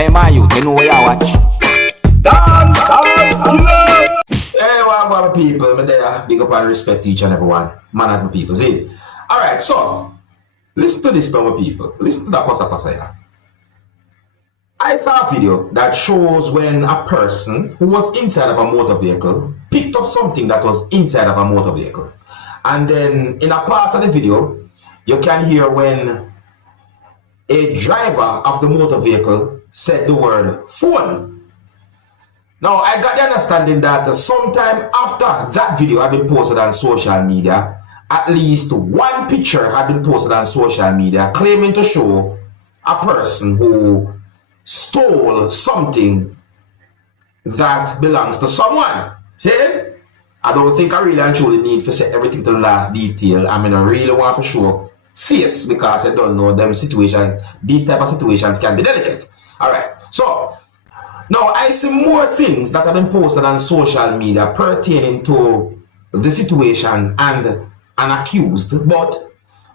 Hey man, you know where you watch? Dancehall skilla. Hey, what people? I'm there. Big up and respect each and everyone. Man as my people, see? Alright, so listen to this, my people. Listen to that pasa here. I saw a video that shows when a person who was inside of a motor vehicle picked up something that was inside of a motor vehicle. And then in a part of the video, you can hear when a driver of the motor vehicle said the word phone. Now, I got the understanding that sometime after that video had been posted on social media, at least one picture had been posted on social media claiming to show a person who stole something that belongs to someone. See? I don't think I really and truly need to set everything to the last detail. I mean, I really want to show face because I don't know them situations. These type of situations can be delicate. Alright, so now I see more things that have been posted on social media pertaining to the situation and an accused, but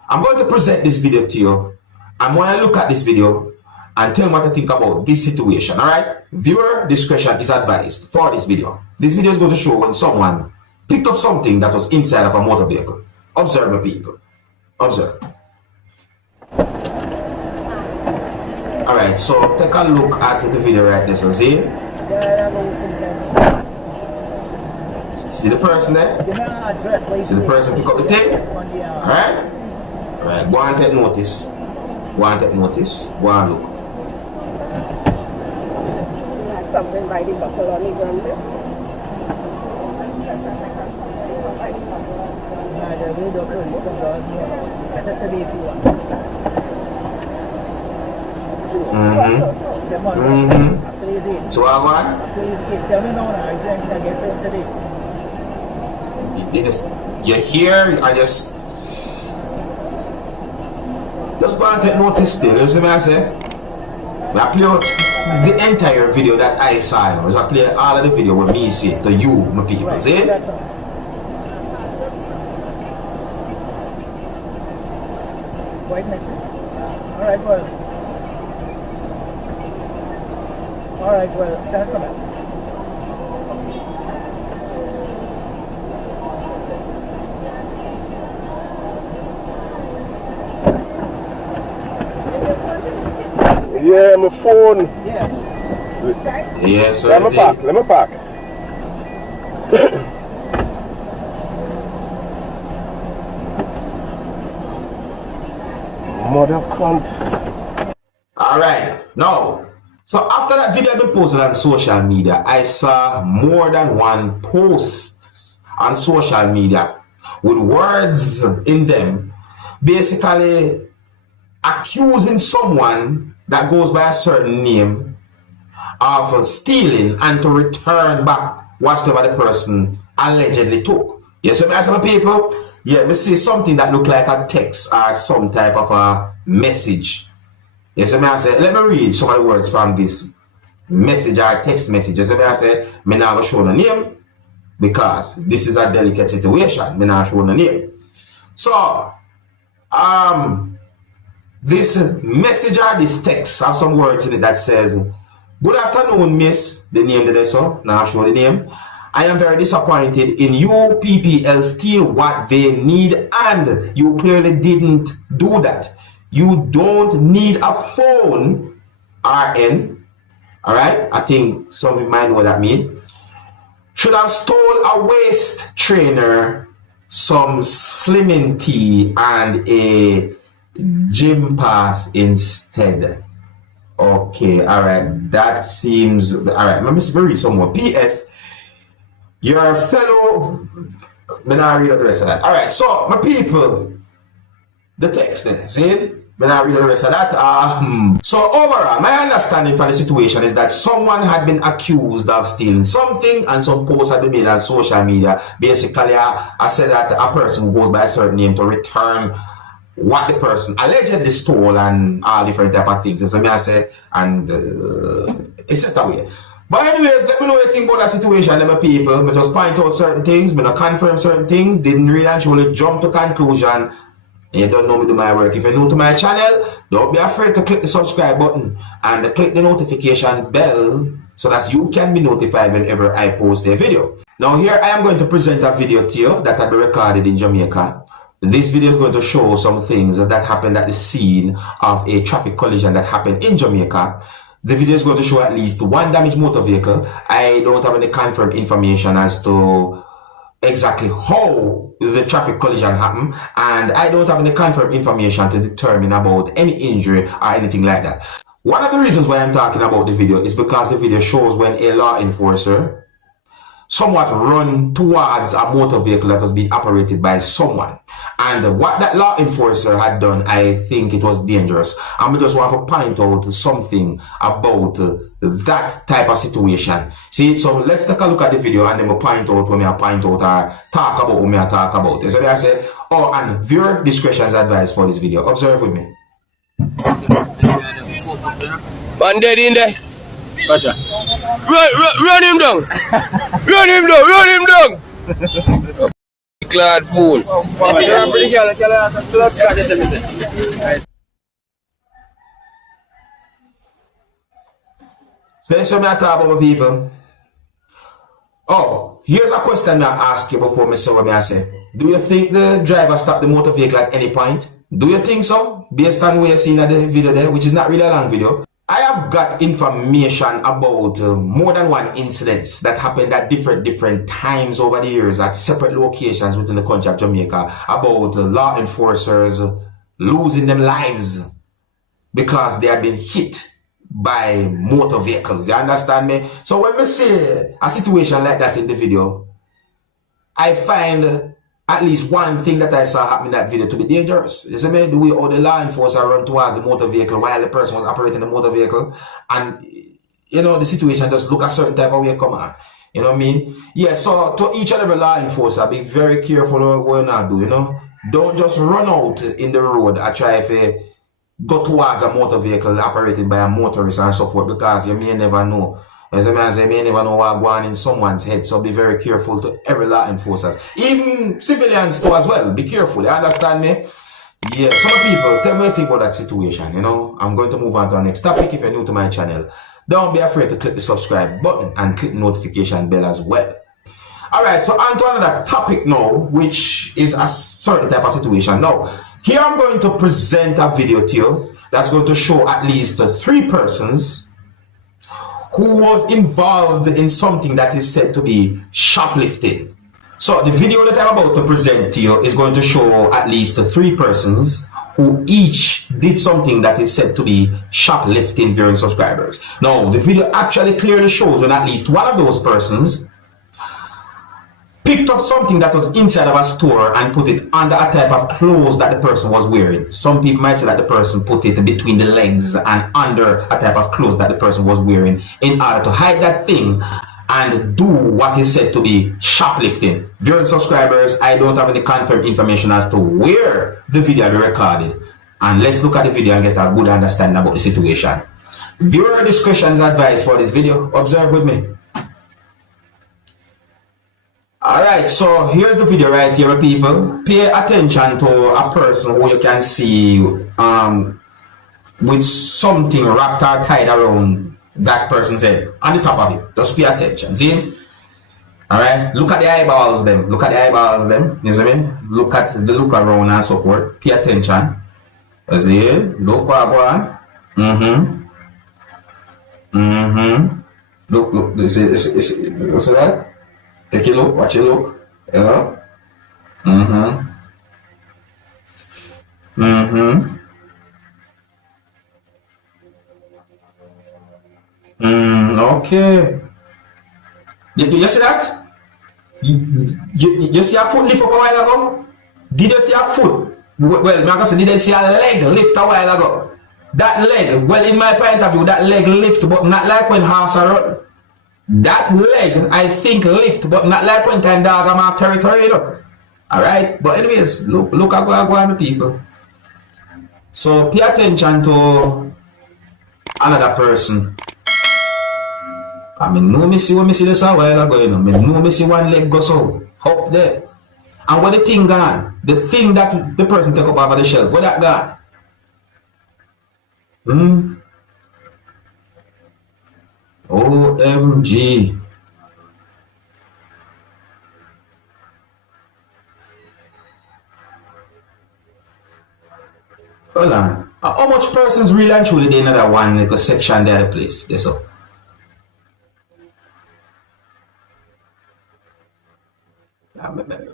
I'm going to present this video to you. I'm going to look at this video and tell me what I think about this situation. Alright, viewer discretion is advised for this video. This video is going to show when someone picked up something that was inside of a motor vehicle. Observe, my people. Observe. Alright, so take a look at the video right there. So see the person there? See the person pick up the thing? Alright? Alright, go and take notice. Go and take notice. Go and look. Something riding buffalo on the ground. So what? You're here, I just go and take notice still, you see what I say? I play out the entire video that I saw. I play all of the video with me see to you, my people, see? Alright, well, stand from it. Yeah, my phone. Yeah, so let me park. Mother cunt. Alright, now, so after that video had been posted on social media, I saw more than one post on social media with words in them basically accusing someone that goes by a certain name of stealing and to return back whatever the person allegedly took. Yes, so I say, people, yeah, we see something that look like a text or some type of a message. Yes, so I say, let me read some of the words from this message or text message. Yes, so I say, I'm not going to show the name because this is a delicate situation. I'm not showing the name. So, this message or this text have some words in it that says, "Good afternoon, miss." The name that I saw, now I'll show the name. "I am very disappointed in you. PPL steal what they need and you clearly didn't do that. You don't need a phone, RN." Alright, I think some of you might know what that means. "Should have stole a waist trainer, some slimming tea and a gym pass instead." Okay, alright, that seems alright. Let me read some more. PS, your fellow. Then I read the rest of that. Alright, so my people, the text there, see it? Then I read the rest of that. So overall, my understanding for the situation is that someone had been accused of stealing something and some posts had been made on social media. Basically, I said that a person who goes by a certain name to return what the person allegedly stole and all different type of things. And so I say, and it's set away. But anyways, let me know what you think about that situation, my people. I just point out certain things, I confirm certain things, didn't really and truly jump to conclusion and you don't know me do my work, if you're new to my channel, don't be afraid to click the subscribe button and click the notification bell so that you can be notified whenever I post a video. Now here I am going to present a video to you that had been recorded in Jamaica. This video is going to show some things that happened at the scene of a traffic collision that happened in Jamaica. The video is going to show at least one damaged motor vehicle. I don't have any confirmed information as to exactly how the traffic collision happened, and I don't have any confirmed information to determine about any injury or anything like that. One of the reasons why I'm talking about the video is because the video shows when a law enforcer somewhat run towards a motor vehicle that was being operated by someone, and what that law enforcer had done, I think it was dangerous. And we just want to point out something about that type of situation. See, so let's take a look at the video and then we'll point out when I point out or talk about when I talk about it. So I say, oh, and viewer discretion is advised for this video. Observe with me. Man dead in there. Gotcha. Run him down. Run him down. Run him down. Clad fool. So that's what I talk about, my people. Oh, here's a question I ask you before I say what I say. Do you think the driver stopped the motor vehicle at any point? Do you think so? Based on what you've seen at the video there, which is not really a long video. I have got information about more than one incidents that happened at different times over the years at separate locations within the country of Jamaica about law enforcers losing their lives because they had been hit by motor vehicles. You understand me? So when we see a situation like that in the video, I find at least one thing that I saw happen in that video to be dangerous. You see me? The way all the law enforcers run towards the motor vehicle while the person was operating the motor vehicle, and you know, the situation just look a certain type of way come on. You know what I mean? Yeah, so to each and every law enforcer, be very careful what you not do, you know? Don't just run out in the road and try to go towards a motor vehicle operated by a motorist and so forth, because you may never know. As a man say, you may never know what's going on in someone's head, so be very careful to every law enforcers. Even civilians too as well, be careful, you understand me? Yeah, some people, tell me what you think about that situation, you know? I'm going to move on to our next topic. If you're new to my channel, don't be afraid to click the subscribe button and click the notification bell as well. Alright, so on to another topic now, which is a certain type of situation. Now, here I'm going to present a video to you that's going to show at least 3 persons who was involved in something that is said to be shoplifting. So the video that I'm about to present to you is going to show at least 3 persons who each did something that is said to be shoplifting viewing subscribers. Now the video actually clearly shows when at least one of those persons picked up something that was inside of a store and put it under a type of clothes that the person was wearing. Some people might say that the person put it between the legs and under a type of clothes that the person was wearing in order to hide that thing and do what is said to be shoplifting. Viewing subscribers, I don't have any confirmed information as to where the video be recorded. And let's look at the video and get a good understanding about the situation. Viewer discretion is advised for this video. Observe with me. Alright, so here's the video right here, people. Pay attention to a person who you can see with something wrapped or tied around that person's head on the top of it. Just pay attention, see? Alright, look at the eyeballs them. Look at the eyeballs them. You see me? Look at the look around and so forth. Pay attention. You see? Look what I want. Look, you see that? Take a look, watch a look, you know? Okay. You see that? You see a foot lift up a while ago? Did you see a foot? Well, I'm gonna say, did you see a leg lift a while ago? That leg, well, in my point of view, that leg lift, but not like when horse are run. That leg, I think, lift, but not like when time dog am off territory, you know. Alright, but anyways, look at what I go people. So pay attention to another person. I mean, no me see what me see this a while ago, you know. Me no me see one leg go so up there. And where the thing gone? The thing that the person took up off the shelf, where that gone? OMG. Hold on. How much persons really and truly they know that one little section there the place? That's all.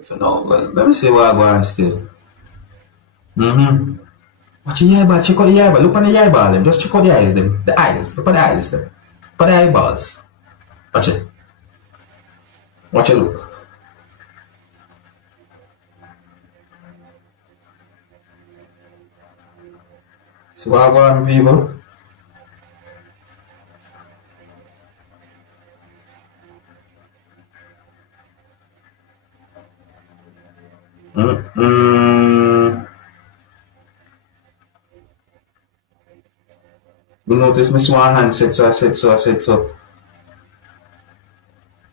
For now, let me see what I go on still. Watch the eyeball, check out the eyeball. Look on the eyeball them. Just check out the eyes them. The eyes. Look at the eyes them. Look at the eyeballs. Watch it. Watch it look. See what I go on, people? You notice me swan hand said so.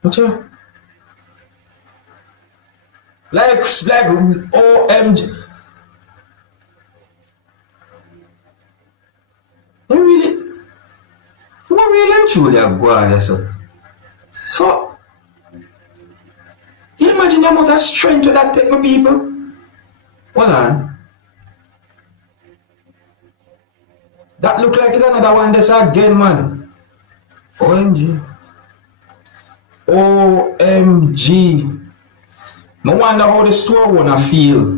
Watch out. Like OMG. What really and truly have gone there, so you imagine the amount of strength that take my people? Hold on. That look like it's another one that's again, man. OMG. OMG. I wonder how the store wanna feel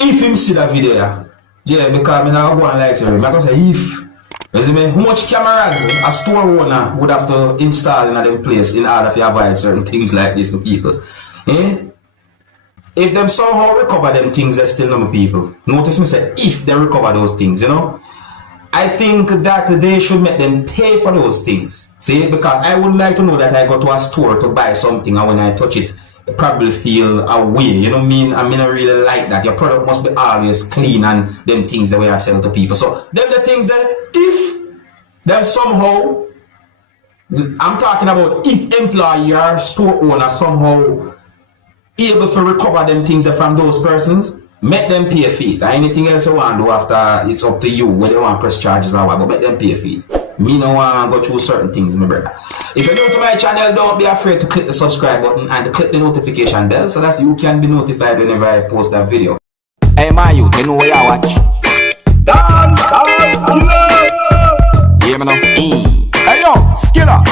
if him see that video. Yeah, because I'm not going to like it. I'm going to say if. You see me? How much cameras a store owner would have to install in them place in order to avoid certain things like this to people? Eh? If them somehow recover them things, they still know people. Notice me say if they recover those things, you know? I think that they should make them pay for those things. See? Because I would like to know that I go to a store to buy something and when I touch it, I probably feel a way, you know what I mean? I mean, I really like that. Your product must be always clean and them things the way I sell to people. So, them the things that if them somehow, I'm talking about if employer or store owner somehow able to recover them things from those persons, make them pay a fee. Anything else you want to do after, it's up to you whether you want to press charges or what, but make them pay a fee. Me no want to go through certain things, my brother. If you're new to my channel, don't be afraid to click the subscribe button and click the notification bell so that you can be notified whenever I post that video. Hey man, you know where you watch? Dancehall, skilla. Yeah, man. Hey yo, skilla.